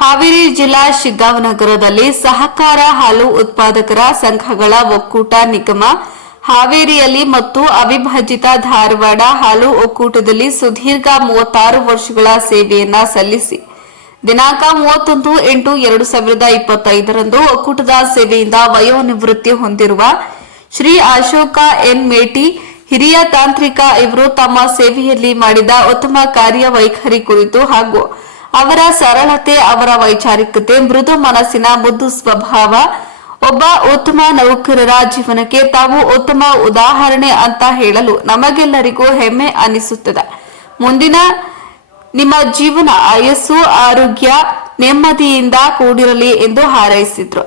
ಹಾವೇರಿ ಜಿಲ್ಲಾ ಶಿಗ್ಗಾಂವ್ ನಗರದಲ್ಲಿ ಸಹಕಾರ ಹಾಲು ಉತ್ಪಾದಕರ ಸಂಘಗಳ ಒಕ್ಕೂಟ ನಿಗಮ ಹಾವೇರಿಯಲ್ಲಿ ಮತ್ತು ಅವಿಭಜಿತ ಧಾರವಾಡ ಹಾಲು ಒಕ್ಕೂಟದಲ್ಲಿ ಸುದೀರ್ಘ 36 ವರ್ಷಗಳ ಸೇವೆಯನ್ನ ಸಲ್ಲಿಸಿ ದಿನಾಂಕ 31/8/2025 ರಂದು ಒಕ್ಕೂಟದ ಸೇವೆಯಿಂದ ವಯೋನಿವೃತ್ತಿ ಹೊಂದಿರುವ ಶ್ರೀ ಅಶೋಕ ಎನ್ ಮೇಟಿ ಹಿರಿಯ ತಾಂತ್ರಿಕ ಇವರು ತಮ್ಮ ಸೇವೆಯಲ್ಲಿ ಮಾಡಿದ ಉತ್ತಮ ಕಾರ್ಯವೈಖರಿ ಕುರಿತು ಹಾಗೂ ಅವರ ಸರಳತೆ, ಅವರ ವೈಚಾರಿಕತೆ, ಮೃದು ಮನಸ್ಸಿನ ಮುದ್ದು ಸ್ವಭಾವ, ಒಬ್ಬ ಉತ್ತಮ ನೌಕರರ ಜೀವನಕ್ಕೆ ತಾವು ಉತ್ತಮ ಉದಾಹರಣೆ ಅಂತ ಹೇಳಲು ನಮಗೆಲ್ಲರಿಗೂ ಹೆಮ್ಮೆ ಅನಿಸುತ್ತದೆ. ಮುಂದಿನ ನಿಮ್ಮ ಜೀವನ ಆಯಸ್ಸು, ಆರೋಗ್ಯ, ನೆಮ್ಮದಿಯಿಂದ ಕೂಡಿರಲಿ ಎಂದು ಹಾರೈಸಿದ್ರು.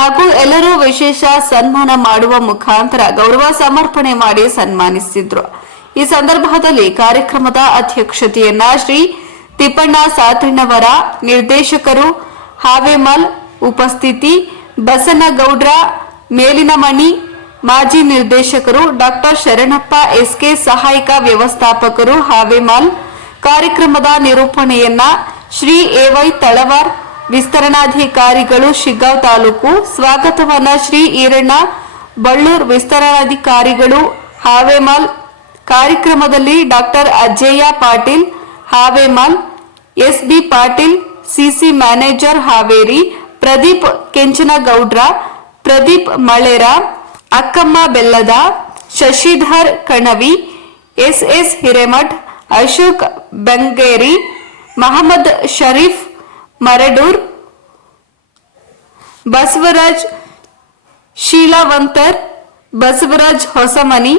ಹಾಗೂ ಎಲ್ಲರೂ ವಿಶೇಷ ಸನ್ಮಾನ ಮಾಡುವ ಮುಖಾಂತರ ಗೌರವ ಸಮರ್ಪಣೆ ಮಾಡಿ ಸನ್ಮಾನಿಸಿದ್ರು. ಈ ಸಂದರ್ಭದಲ್ಲಿ ಕಾರ್ಯಕ್ರಮದ ಅಧ್ಯಕ್ಷತೆಯನ್ನ ಶ್ರೀ ತಿಪ್ಪಣ್ಣ ಸಾತ್ರಿನವರ, ನಿರ್ದೇಶಕರು ಹಾವೇಮಲ್, ಉಪಸ್ಥಿತಿ ಬಸನಗೌಡ್ರ ಮೇಲಿನಮಣಿ, ಮಾಜಿ ನಿರ್ದೇಶಕರು ಡಾಕ್ಟರ್ ಶರಣಪ್ಪ ಎಸ್ಕೆ, ಸಹಾಯಕ ವ್ಯವಸ್ಥಾಪಕರು ಹಾವೇಮಲ್. ಕಾರ್ಯಕ್ರಮದ ನಿರೂಪಣೆಯನ್ನ ಶ್ರೀ ಎವೈ ತಳವಾರ್, ವಿಸ್ತರಣಾಧಿಕಾರಿಗಳು ಶಿಗ್ಗಾಂವ್ ತಾಲೂಕು. ಸ್ವಾಗತವನ್ನ ಶ್ರೀ ಈರಣ್ಣ ಬಳ್ಳೂರ್, ವಿಸ್ತರಣಾಧಿಕಾರಿಗಳು ಹಾವೇಮಲ್. ಕಾರ್ಯಕ್ರಮದಲ್ಲಿ doctor Ajjayya Patil Havemul, S B Patil C C manager Haveri, Pradeep Kenchanagoudra, Pradeep Malera, Akkamma Bellad, Shashidhar Kanavi, S S Hiremath, Ashok Bengeri, Mohammed Sharif Maradur, Basavaraj Sheelavantar, Basavaraj Hosamani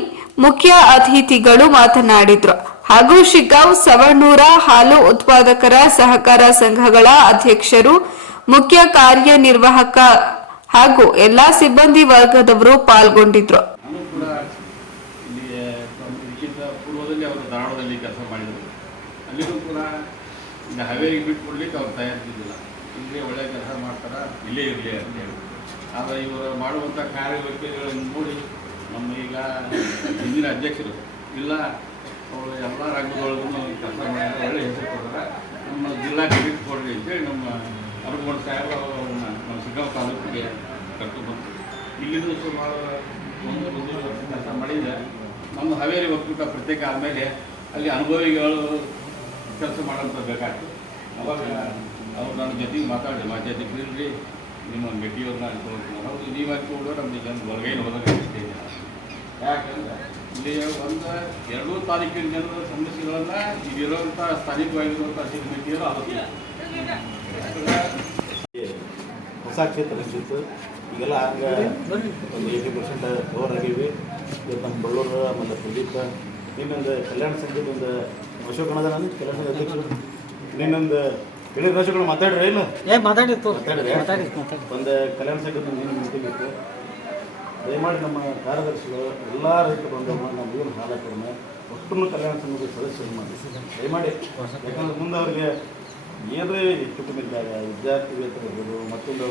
ಮುಖ್ಯ ಅತಿಥಿಗಳು ಮಾತನಾಡಿದ್ರು. ಹಾಗೂ ಶಿಗ್ಗಾಂವ್ ಸವಣೂರ ಹಾಲು ಉತ್ಪಾದಕರ ಸಹಕಾರ ಸಂಘಗಳ ಅಧ್ಯಕ್ಷರು, ಮುಖ್ಯ ಕಾರ್ಯನಿರ್ವಾಹಕ ಹಾಗೂ ಎಲ್ಲಾ ಸಿಬ್ಬಂದಿ ವರ್ಗದವರು ಪಾಲ್ಗೊಂಡಿದ್ರು. ಹಾವೇರಿಗೆ ಬಿಟ್ಕೊಡ್ಲಿಕ್ಕೆ ಅವ್ರು ತಯಾರಿಸಿದ್ದಿಲ್ಲ. ಇಲ್ಲೇ ಒಳ್ಳೆ ಕೆಲಸ ಮಾಡ್ತಾರೆ, ಇಲ್ಲೇ ಇರಲಿ ಅಂತೇಳಿ. ಆದರೆ ಇವರು ಮಾಡುವಂಥ ಕಾರ್ಯವೈಖರಿಗಳನ್ನು ನೋಡಿ ನಮ್ಮ ಈಗ ಹಿಂದಿನ ಅಧ್ಯಕ್ಷರು ಇಲ್ಲ ಅವರು ಎಲ್ಲ ರಂಗದೊಳಗೂ ಕೆಲಸ ಮಾಡಿದ್ರೆ ಒಳ್ಳೆ ಹೆಸರು ಕೊಡ್ತಾರೆ. ನಮ್ಮ ಜಿಲ್ಲಾ ಕ್ರೆಡಿಟ್ ಕೊಡ್ರಿ ಅಂತೇಳಿ ನಮ್ಮ ಅರುಣಗೌಡ ಸಾಹೇಬ ಅವ್ರನ್ನ ನಮ್ಮ ಶಿಗ್ಗಾಂವ್ ತಾಲೂಕಿಗೆ ಕರ್ಕೊಂಡ್ಬಂತು. ಇಲ್ಲಿಂದ ಸುಮಾರು 1 ವರ್ಷ ಕೆಲಸ ಮಾಡಿದರೆ ನಮ್ಮ ಹಾವೇರಿ ಒಕ್ಕೂಟ ಪ್ರತ್ಯೇಕ ಆದಮೇಲೆ ಅಲ್ಲಿ ಅನುಭವಿಗಳು ಕೆಲಸ ಮಾಡೋಂಥ ಬೇಕಾಗ್ತದೆ. ಅವಾಗ ಅವ್ರು ನನ್ನ ಜೊತೆಗೆ ಮಾತಾಡಿದೆ, ಮಾಜಿ ಅಧ್ಯಕ್ಷರಿಲ್ರಿ ನಿಮ್ಮ ಭೇಟಿಯವ್ರನ್ನ ಅನ್ಕೊಳ್ತೀನಿ. ಹೌದು, ನೀವಾಗಿ ಕೂಡ ನಮ್ಗೆ ಜನರು ಹೊರಗೈನ ಹೋದಾಗ ಅಷ್ಟೇ ಇದೆ. ಯಾಕಂದ್ರೆ ಇಲ್ಲಿ 1-2 ತಾರೀಕಿನ ಜನರ ಸಮಸ್ಯೆಗಳನ್ನು ಈಗಿರುವಂಥ ಸ್ಥಾನಿಕವಾಗಿರುವಂಥ ಸಮಿತಿಯರು ಆಲೋಚನೆ ಹೊಸ ಕ್ಷೇತ್ರ ಅನಿಸಿತ್ತು. ಈಗೆಲ್ಲ ಹಂಗೆ ಒಂದು 80% ಕವರ್ ಆಗೀವಿ. ಇವತ್ತು ನಮ್ಮ ಬಳ್ಳೂರು ಆಮೇಲೆ ಪ್ರದೀಪ, ಇನ್ನೊಂದು ಕಲ್ಯಾಣ ಸಂಘದ ಒಂದು ಅಶೋಕನದ ನಾನು ಕಲ್ಯಾಣ ಸಂಘದ ಅಧ್ಯಕ್ಷರು, ಇನ್ನೊಂದು ಹೇಳಿದ ಅಶೋಕನ ಮಾತಾಡ್ರಿ ಇಲ್ಲ ಮಾತಾಡಿರಿ ಒಂದು ಕಲ್ಯಾಣ ಸಂಘದ ನೀನು ಮೀಟಿಂಗ್ ಇತ್ತು. ದಯಮಾಡಿ ನಮ್ಮ ಕಾರ್ಯದರ್ಶಿಗಳು ಎಲ್ಲ ರೈತ ಬಂದವರು ನಮ್ಮ ಏನು ಹಾಲಕರನ್ನ ಒಟ್ಟನ್ನು ಕಲ್ಯಾಣ ಸಂಘದ ಸದಸ್ಯರು ಮಾಡಿ ದಯಮಾಡಿ. ಯಾಕಂದ್ರೆ ಮುಂದೆ ಅವರಿಗೆ ಏನೇ ಹೆಚ್ಚು ಕಮ್ಮಿ ಇದ್ದಾಗ ವಿದ್ಯಾರ್ಥಿ ವೇತನ ಇರ್ಬೋದು, ಮತ್ತೊಂದು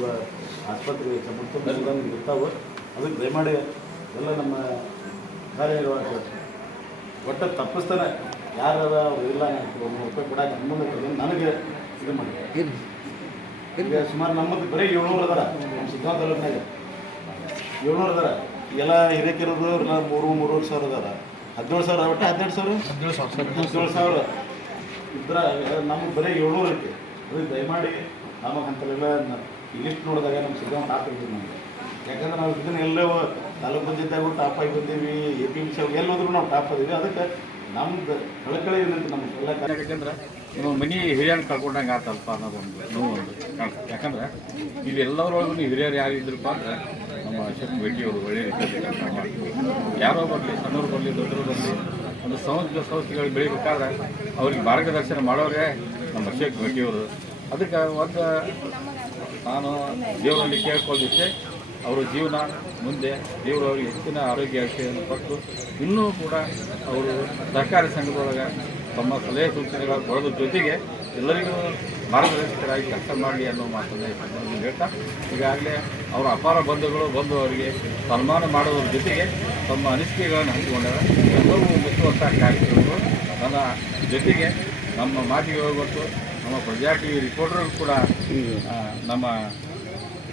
ಆಸ್ಪತ್ರೆ ವೆಚ್ಚ ಮತ್ತೊಂದು ಇರ್ತಾವೆ. ಅದಕ್ಕೆ ದಯಮಾಡಿ ಎಲ್ಲ ನಮ್ಮ ಕಾರ್ಯನಿರ್ವಾಹಕ ಒಟ್ಟು ತಪ್ಪಿಸ್ತಾನೆ ಯಾರು ಅವ್ರು ಇಲ್ಲ ₹100 ಕೊಡಾಕ ಮುಂದೆ ನನಗೆ ಇದು ಮಾಡಿ. ಈಗ ಸುಮಾರು ನಮ್ಮದು ಬರೀ 700 ಅದಾರ. ನಮ್ಮ ಶಿಗ್ಗಾಂವ್ ತಾಲೂಕಿನಾಗ 700 ಅದಾರ. ಎಲ್ಲ ಹಿರೇಕೆರದು ಎಲ್ಲ 3-3.5 ಸಾವಿರ ಅದಾರ. 17,000 ಒಟ್ಟು 17,000 ಇದ್ರ ನಮ್ಗೆ ಬರೀ 700 ಐತಿ. ಅದಕ್ಕೆ ದಯಮಾಡಿ ನಮಗೆ ಅಂತೆಲ್ಲ ಈ ಲಿಸ್ಟ್ ನೋಡಿದಾಗ ನಮ್ಮ ಶಿಗ್ಗಾಂವ್ ಟಾಪ್ ಇದ್ದೀವಿ ನಮಗೆ. ಯಾಕಂದ್ರೆ ನಾವು ಇದನ್ನ ಎಲ್ಲೋ ತಾಲೂಕು ಪಂಚಾಯತ್ಯಾಗೂ ಟಾಪ್ ಆಗಿ ಬಂದೀವಿ, APMC ಎಲ್ಲೋದ್ರೂ ನಾವು ಟಾಪ್ ಅದೀವಿ. ಅದಕ್ಕೆ ನಮ್ದು ಕಳಕಳಿ ಏನಂತ ನಮ್ಮ ಎಲ್ಲ ಯಾಕಂದ್ರೆ ನಮ್ಮ ಮನೆ ಹಿರಿಯರನ್ನ ಕಳ್ಕೊಂಡಂಗೆ ಆತಲ್ಪ ಅನ್ನೋದೊಂದು ನೋವೊಂದು ಕಾಣ್ತದೆ. ಯಾಕಂದ್ರೆ ಇಲ್ಲಿ ಎಲ್ಲರೊಳಗೂ ಹಿರಿಯರು ಯಾರು ಇದ್ರಪ್ಪ ಅಂದ್ರೆ ನಮ್ಮ ಅಶೋಕ್ ಭೇಟಿಯವರು ಒಳ್ಳೆ ರೀತಿಯಲ್ಲಿ ಕೆಲಸ ಮಾಡ್ತೀವಿ. ಯಾರೋ ಬರಲಿ, ಸಣ್ಣವ್ರು ಬರಲಿ, ದೊಡ್ಡರು ಬರಲಿ, ಒಂದು ಸಂಸ್ಥೆಗಳು ಬೆಳಿಬೇಕಾದ್ರೆ ಅವ್ರಿಗೆ ಮಾರ್ಗದರ್ಶನ ಮಾಡೋರೇ ನಮ್ಮ ಅಶೋಕ್ ಭೇಟಿಯವರು. ಅದಕ್ಕೆ ಒಂದು ನಾನು ದೇವರಲ್ಲಿ ಕೇಳ್ಕೊಳ್ಳೋದಕ್ಕೆ ಅವರ ಜೀವನ ಮುಂದೆ ದೇವರು ಅವರಿಗೆ ಹೆಚ್ಚಿನ ಆರೋಗ್ಯ ಆಶೆಯನ್ನು ಕೊಟ್ಟು ಇನ್ನೂ ಕೂಡ ಅವರು ಸಹಕಾರಿ ಸಂಘದೊಳಗೆ ತಮ್ಮ ಸಲಹೆ ಸೂಚನೆಗಳು ಕೊಡೋದ್ರ ಜೊತೆಗೆ ಎಲ್ಲರಿಗೂ ಮಾರ್ಗದರ್ಶಕರಾಗಿ ಕೆಲಸ ಮಾಡಲಿ ಅನ್ನೋ ಮಾತನ್ನು ಹೇಳ್ತಾ ಈಗಾಗಲೇ ಅವರ ಅಪಾರ ಬಂಧುಗಳು ಬಂದು ಅವರಿಗೆ ಸನ್ಮಾನ ಮಾಡೋದ್ರ ಜೊತೆಗೆ ತಮ್ಮ ಅನಿಸಿಕೆಗಳನ್ನು ಹಂಚಿಕೊಂಡಾರ. ಎಲ್ಲವೂ ಮುಚ್ಚುವಂಥ ಕಾರ್ಯಕ್ರಮಗಳು ನನ್ನ ಜೊತೆಗೆ ನಮ್ಮ ಮಾತಿಗೆ ಹೋಗ್ಬಿಟ್ಟು ನಮ್ಮ ಪ್ರಜಾ ಟಿ ವಿ ರಿಪೋರ್ಟರ್ ಕೂಡ ನಮ್ಮ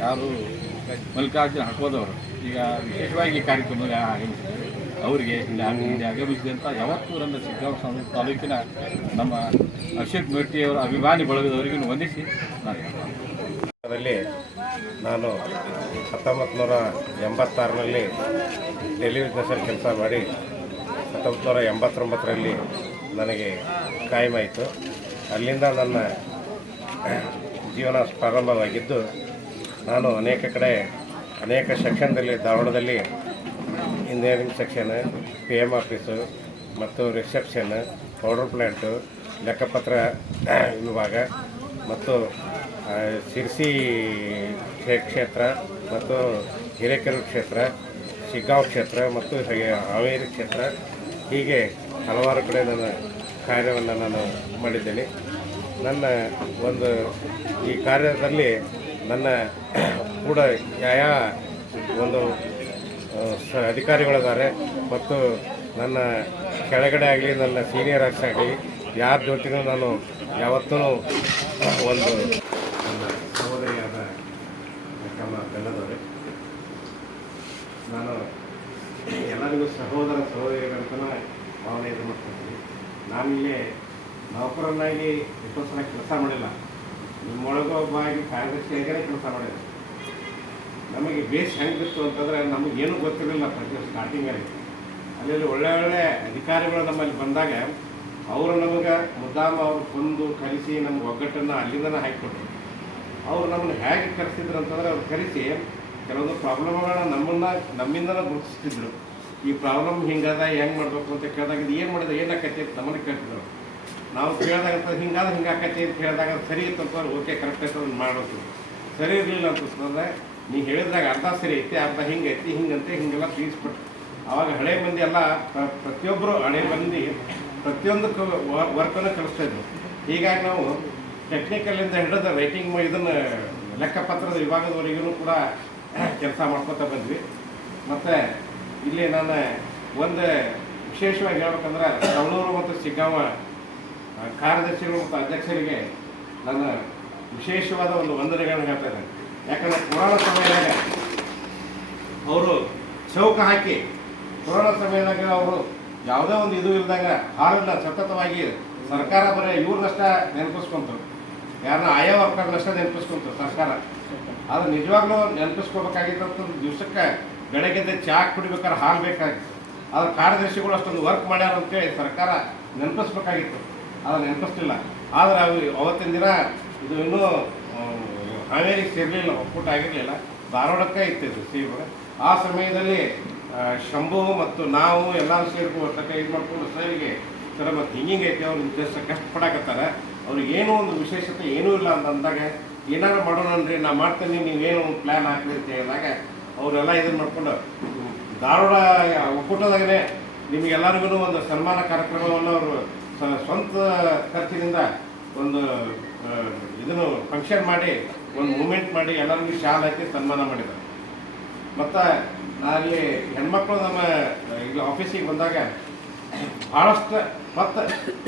ಯಾರು ಮಲ್ಲಿಕಾರ್ಜುನ ಹಟ್ಕೋದವರು ಈಗ ವಿಶೇಷವಾಗಿ ಈ ಕಾರ್ಯಕ್ರಮಕ್ಕೆ ಆಗಮಿಸಿದ್ದಾರೆ. ಅವರಿಗೆ ಇಲ್ಲಿ ಆಗಮಿಸಿದಂಥ ಯಾವತ್ತೂ ನನ್ನ ಶಿಗ್ಗಾಂವ ತಾಲೂಕಿನ ನಮ್ಮ ಅಶೋಕ್ ಮೇಟಿಯವರ ಅಭಿಮಾನಿ ಬಳಗದವರಿಗೂ ವಂದಿಸಿ ನಾನು 1986ರಲ್ಲಿ ಡೆಲ್ಲಿ ಬಿಸ್ನೆಸ್ಸಲ್ಲಿ ಕೆಲಸ ಮಾಡಿ 1989ರಲ್ಲಿ ನನಗೆ ಕಾಯಮಾಯಿತು. ಅಲ್ಲಿಂದ ನನ್ನ ಜೀವನ ಪ್ರಾರಂಭವಾಗಿದ್ದು ನಾನು ಅನೇಕ ಕಡೆ ಅನೇಕ ಸೆಕ್ಷನ್ದಲ್ಲಿ ಧಾರವಾಡದಲ್ಲಿ ಇಂಜಿನಿಯರಿಂಗ್ ಸೆಕ್ಷನ್, PM ಆಫೀಸು ಮತ್ತು ರಿಸೆಪ್ಷನ್, ಪೌಡರ್ ಪ್ಲ್ಯಾಂಟು, ಲೆಕ್ಕಪತ್ರ ವಿಭಾಗ ಮತ್ತು ಸಿರ್ಸಿ ಕ್ಷೇತ್ರ ಮತ್ತು ಹಿರೇಕೆರೂರು ಕ್ಷೇತ್ರ, ಶಿಗ್ಗಾಂವ್ ಕ್ಷೇತ್ರ ಮತ್ತು ಹಾವೇರಿ ಕ್ಷೇತ್ರ ಹೀಗೆ ಹಲವಾರು ಕಡೆ ನನ್ನ ಕಾರ್ಯವನ್ನು ನಾನು ಮಾಡಿದ್ದೇನೆ. ನನ್ನ ಒಂದು ಈ ಕಾರ್ಯದಲ್ಲಿ ನನ್ನ ಕೂಡ ಯಾವ ಒಂದು ಅಧಿಕಾರಿಗಳಿದ್ದಾರೆ ಮತ್ತು ನನ್ನ ಕೆಳಗಡೆ ಆಗಲಿ ನನ್ನ ಸೀನಿಯರ್ ಆಗಲಿ ಯಾರ ಜೊತೆಗೂ ನಾನು ಯಾವತ್ತೂ ಒಂದು ನನ್ನ ಸಹೋದರಿಯಾದ ಬೆಲ್ಲದವರೇ ನಾನು ಎಲ್ಲರಿಗೂ ಸಹೋದರಿಗಳಂತಲೇ ಭಾವನೆ ಇದು ಮಾಡ್ಕೊತೀನಿ. ನಾನಿಲ್ಲಿ ನೌಕರನ್ನಾಗಿ ಎಷ್ಟೋ ಸಲ ಕೆಲಸ ಮಾಡಿಲ್ಲ, ನಿಮ್ಮೊಳಗೆ ಒಬ್ಬ ಆಗಿ ಕಾರ್ಯದರ್ಶಿಯಾಗೇ ಕೆಲಸ ಮಾಡಿಲ್ಲ. ನಮಗೆ ಬೇಸ್ ಹೆಂಗೆ ಬಿತ್ತು ಅಂತಂದರೆ ನಮಗೇನೂ ಗೊತ್ತಿರಲಿಲ್ಲ ಪ್ರತಿ ಸ್ಟಾರ್ಟಿಂಗಲ್ಲಿ. ಅಲ್ಲಿ ಒಳ್ಳೆ ಅಧಿಕಾರಿಗಳು ನಮ್ಮಲ್ಲಿ ಬಂದಾಗ ಅವರು ನಮಗೆ ಮುದ್ದಾಮ ಅವ್ರು ಬಂದು ಕಲಿಸಿ ನಮ್ಗೆ ಒಗ್ಗಟ್ಟನ್ನು ಅಲ್ಲಿಂದನೇ ಹಾಕಿಕೊಟ್ರು. ಅವರು ನಮ್ಮನ್ನು ಹೇಗೆ ಕರೆಸಿದ್ರು ಅಂತಂದರೆ ಅವ್ರು ಕರೆಸಿ ಕೆಲವೊಂದು ಪ್ರಾಬ್ಲಮ್ಗಳನ್ನ ನಮ್ಮಿಂದನೇ ಗುರುತಿಸ್ತಿದ್ರು. ಈ ಪ್ರಾಬ್ಲಮ್ ಹಿಂಗದ ಹೆಂಗೆ ಮಾಡಬೇಕು ಅಂತ ಕೇಳಿದಾಗ ಇದು ಏನು ಮಾಡಿದೆ ಏನಾಕೈತಿ ಅಂತ ನಮ್ಮನ್ನು ಕೇಳ್ತಿದ್ರು. ನಾವು ಕೇಳಿದಾಗ ಹಿಂಗಾದ್ರೆ ಹಿಂಗಾಕೈತಿ ಅಂತ ಹೇಳಿದಾಗ ಸರಿ ಇತ್ತು ಅಂತಂದ್ರೆ ಓಕೆ ಕರೆಕ್ಟ್ ಐತೆ ಅದನ್ನು ಮಾಡೋದು. ಸರಿ ಇರಲಿಲ್ಲ ಅಂತಂದ್ರೆ ನೀವು ಹೇಳಿದಾಗ ಅರ್ಧ ಸರಿ ಐತಿ ಅರ್ಧ ಹಿಂಗೈತಿ ಹಿಂಗಂತೆ ಹಿಂಗೆಲ್ಲ ತಿಳಿಸ್ಬಿಟ್ರು. ಆವಾಗ ಹಳೆ ಮಂದಿ ಎಲ್ಲ ಪ್ರತಿಯೊಬ್ಬರು ಹಳೆ ಮಂದಿ ಪ್ರತಿಯೊಂದಕ್ಕೂ ವರ್ಕನ್ನು ಕಲಿಸ್ತಾಯಿದ್ರು. ಹೀಗಾಗಿ ನಾವು ಟೆಕ್ನಿಕಲಿಂದ ಹಿಡಿದು ರೈಟಿಂಗ್ ಇದನ್ನು ಲೆಕ್ಕಪತ್ರದ ವಿಭಾಗದವರೆಗೂ ಕೂಡ ಕೆಲಸ ಮಾಡ್ಕೊತಾ ಬಂದ್ವಿ. ಮತ್ತು ಇಲ್ಲಿ ನಾನು ಒಂದು ವಿಶೇಷವಾಗಿ ಹೇಳ್ಬೇಕಂದ್ರೆ ಸವಣೂರು ಮತ್ತು ಶಿಗ್ಗಾಂವ ಕಾರ್ಯದರ್ಶಿಗಳು ಮತ್ತು ಅಧ್ಯಕ್ಷರಿಗೆ ನನ್ನ ವಿಶೇಷವಾದ ಒಂದು ವಂದನೆಗಳನ್ನು ಹೇಳ್ತಾ ಇದ್ದೇನೆ. ಯಾಕಂದರೆ ಕೊರೋನಾ ಸಮಯದಾಗ ಅವರು ಚೌಕ ಹಾಕಿ ಕೊರೋನಾ ಸಮಯದಾಗ ಅವರು ಯಾವುದೇ ಒಂದು ಇದು ಇಲ್ದಾಗ ಹಾಲಿಲ್ಲ ಸತತವಾಗಿ ಸರ್ಕಾರ ಬರೀ ಇವ್ರನ್ನಷ್ಟ ನೆನಪಿಸ್ಕೊಂತರು, ಯಾರನ್ನ ಆಯಾ ವರ್ಕರ್ನಷ್ಟ ನೆನಪಿಸ್ಕೊಂತರು ಸರ್ಕಾರ. ಆದರೆ ನಿಜವಾಗ್ಲೂ ನೆನಪಿಸ್ಕೋಬೇಕಾಗಿತ್ತು. ದಿವಸಕ್ಕೆ ಬೆಳಗ್ಗೆದ್ದೆ ಚಹಾ ಕುಡಿಬೇಕಾದ್ರೆ ಹಾಲು ಬೇಕಾಗಿತ್ತು. ಆದ್ರೆ ಕಾರ್ಯದರ್ಶಿಗಳು ಅಷ್ಟೊಂದು ವರ್ಕ್ ಮಾಡ್ಯಾರ ಅಂತೇಳಿ ಸರ್ಕಾರ ನೆನಪಿಸ್ಬೇಕಾಗಿತ್ತು, ಅದನ್ನು ನೆನಪಿಸ್ಲಿಲ್ಲ. ಆದರೆ ಅವತ್ತಿನ ದಿನ ಇದು ಇನ್ನೂ ಹಾವೇರಿಗೆ ಸೇರಲಿಲ್ಲ, ಒಕ್ಕೂಟ ಆಗಿರಲಿಲ್ಲ, ಧಾರವಾಡಕ್ಕೆ ಇತ್ತಿದ್ದು ಸೇವೆ. ಆ ಸಮಯದಲ್ಲಿ ಶಂಭು ಮತ್ತು ನಾವು ಎಲ್ಲರೂ ಸೇರ್ಕೊಂಡು ಇದು ಮಾಡ್ಕೊಂಡು ಸರಿಗೆ ಸರ ಮತ್ತು ಹಿಂಗೈತಿ ಅವ್ರು ಜಸ್ಟ್ ಕಷ್ಟಪಡಕತ್ತಾರೆ, ಅವ್ರಿಗೇನೋ ಒಂದು ವಿಶೇಷತೆ ಏನೂ ಇಲ್ಲ ಅಂತ ಅಂದಾಗ ಏನಾರು ಮಾಡೋಣನ್ರಿ ನಾ ಮಾಡ್ತೀನಿ ನೀವೇನೋ ಒಂದು ಪ್ಲ್ಯಾನ್ ಹಾಕ್ರಿ ಅಂತ ಹೇಳಿದಾಗ ಅವರೆಲ್ಲ ಇದನ್ನು ಮಾಡ್ಕೊಂಡು ಧಾರವಾಡ ಒಕ್ಕೂಟದಾಗೇ ನಿಮಗೆಲ್ಲರಿಗೂ ಒಂದು ಸನ್ಮಾನ ಕಾರ್ಯಕ್ರಮವನ್ನು ಅವರು ಸ್ವಂತ ಖರ್ಚಿನಿಂದ ಒಂದು ಇದನ್ನು ಫಂಕ್ಷನ್ ಮಾಡಿ ಒಂದು ಮೂಮೆಂಟ್ ಮಾಡಿ ಎಲ್ಲರಿಗೂ ಶಾಲೆ ಹಾಕಿ ಸನ್ಮಾನ ಮಾಡಿದ್ದಾರೆ. ಮತ್ತು ಅಲ್ಲಿ ಹೆಣ್ಮಕ್ಳು ನಮ್ಮ ಈಗ ಆಫೀಸಿಗೆ ಬಂದಾಗ ಭಾಳಷ್ಟು ಮತ್ತು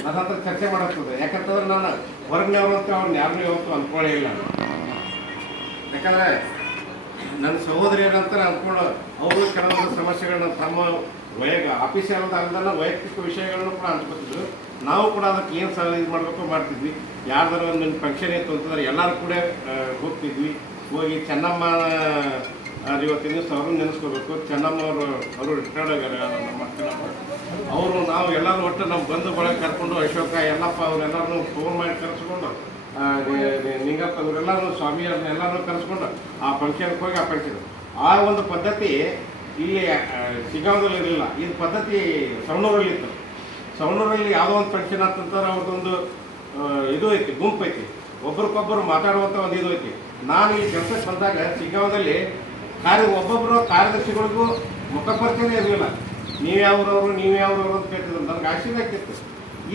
ನನ್ನ ಹತ್ರ ಚರ್ಚೆ ಮಾಡಾಗ್ತದೆ. ಯಾಕಂತಂದ್ರೆ ನಾನು ಹೊರಗಿನವರು ಅಂತ ಅವ್ರನ್ನ ಯಾರನ್ನೂ ಯಾವತ್ತೂ ಅಂದ್ಕೊಳ್ಳೇ ಇಲ್ಲ. ಯಾಕಂದರೆ ನನ್ನ ಸಹೋದರಿಯರಂತ ಅಂದ್ಕೊಂಡು ಅವರು ಕೆಲವೊಂದು ಸಮಸ್ಯೆಗಳನ್ನ ತಮ್ಮ ಆಫೀಸಿಯಲ್ ಅಲ್ಲದಲ್ಲ ವೈಯಕ್ತಿಕ ವಿಷಯಗಳನ್ನು ಕೂಡ ಅಂದ್ಕೊತಿದ್ರು. ನಾವು ಕೂಡ ಅದಕ್ಕೆ ಏನು ಸಹ ಇದು ಮಾಡಬೇಕು ಮಾಡ್ತಿದ್ವಿ. ಯಾರ್ದಾರು ಒಂದು ಫಂಕ್ಷನ್ ಇತ್ತು ಅಂತಂದ್ರೆ ಎಲ್ಲರೂ ಕೂಡ ಹೋಗ್ತಿದ್ವಿ. ಹೋಗಿ ಚೆನ್ನಮ್ಮ ಇವತ್ತಿನ ದಿವಸ ಅವ್ರನ್ನ ನೆನೆಸ್ಕೋಬೇಕು. ಚೆನ್ನಮ್ಮ ಅವರು ರಿಟೈರ್ಡ್ ಆಗ್ಯಾರ ನಮ್ಮ ಚೆನ್ನಮ್ಮ. ಅವರು ನಾವು ಎಲ್ಲರೂ ಒಟ್ಟು ನಮ್ಮ ಬಂಧು ಬಳಗ ಕರ್ಕೊಂಡು ಅಶೋಕ ಯಲ್ಲಪ್ಪ ಅವರೆಲ್ಲರೂ ಫೋನ್ ಮಾಡಿ ಕರೆಸ್ಕೊಂಡು ನಿಂಗಪ್ಪ ಅವರೆಲ್ಲರೂ ಸ್ವಾಮಿಯವ್ರನ್ನ ಎಲ್ಲರೂ ಕರೆಸ್ಕೊಂಡು ಆ ಫಂಕ್ಷನ್ಗೆ ಹೋಗಿ ಆ ಫಂಕ್ಷನ್ ಆ ಒಂದು ಪದ್ಧತಿ ಇಲ್ಲಿ ಶಿಗ್ಗಾಂವದಲ್ಲಿ ಇರಲಿಲ್ಲ. ಇದು ಪದ್ಧತಿ ಸವಣೂರಲ್ಲಿತ್ತು. ಸವಣೂರಲ್ಲಿ ಯಾವುದೋ ಒಂದು ಫಂಕ್ಷನ್ ಅಂತಂದ್ರೆ ಅವ್ರದ್ದೊಂದು ಇದು ಐತಿ, ಗುಂಪು ಐತಿ, ಒಬ್ರಿಗೊಬ್ಬರು ಮಾತಾಡುವಂಥ ಒಂದು ಇದು ಐತಿ. ನಾನು ಈ ಕೆಲಸಕ್ಕೆ ಬಂದಾಗ ಶಿಗ್ಗಾಂವದಲ್ಲಿ ಒಬ್ಬೊಬ್ಬರು ಕಾರ್ಯದರ್ಶಿಗಳಿಗೂ ಮುಖಪರಿಚಯನೇ ಇರಲಿಲ್ಲ. ನೀವ್ಯಾವ್ರವ್ರು ಅಂತ ಕೇಳ್ತಿದ್ರು. ನನಗೆ ಆಶ್ಚರ್ಯ ಆಗ್ತಿತ್ತು,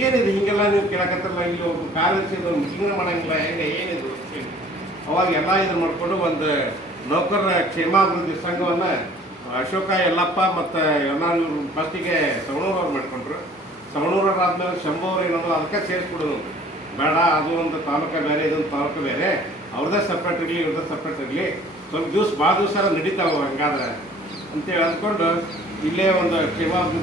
ಏನಿದೆ ಹೀಗೆಲ್ಲ ನೀವು ಕೇಳಕತ್ತಲ್ಲ, ಇಲ್ಲಿ ಒಬ್ಬ ಕಾರ್ಯದರ್ಶಿ ಮೀಟಿಂಗ್ ಮಾಡೋಂಗಿಲ್ಲ, ಹೆಂಗೆ ಏನಿದು ಹೇಳಿ. ಅವಾಗ ಎಲ್ಲ ಇದು ಮಾಡಿಕೊಂಡು ಒಂದು ನೌಕರರ ಕ್ಷೇಮಾಭಿವೃದ್ಧಿ ಸಂಘವನ್ನು ಅಶೋಕ ಯಲ್ಲಪ್ಪ ಮತ್ತು ಎಲ್ಲ ಫಸ್ಟಿಗೆ ಸವಣೂರವ್ರು ಮಾಡ್ಕೊಂಡ್ರು. ಸವಣೂರವ್ರು ಆದಮೇಲೆ ಶಂಭು ಅವ್ರು ಏನಂದ್ರು ಅದಕ್ಕೆ ಸೇರಿಸ್ಬಿಡೋದು. ಬೇಡ ಅದು ಒಂದು ತಾಲೂಕು ಬೇರೆ ಇದೊಂದು ತಾಲೂಕು ಬೇರೆ, ಅವ್ರದ್ದೇ ಸಪ್ರೇಟ್ ಇರಲಿ ಇವ್ರದ್ದೇ ಸಪ್ರೇಟ್ ಇರಲಿ, ಸ್ವಲ್ಪ ದಿವಸ ಭಾಳ ದಿವಸ ನಡೀತಾವೆ ಹಂಗಾದ್ರೆ ಅಂತೇಳಿ ಅಂದ್ಕೊಂಡು ಇಲ್ಲೇ ಒಂದು ಕ್ಷೇಮ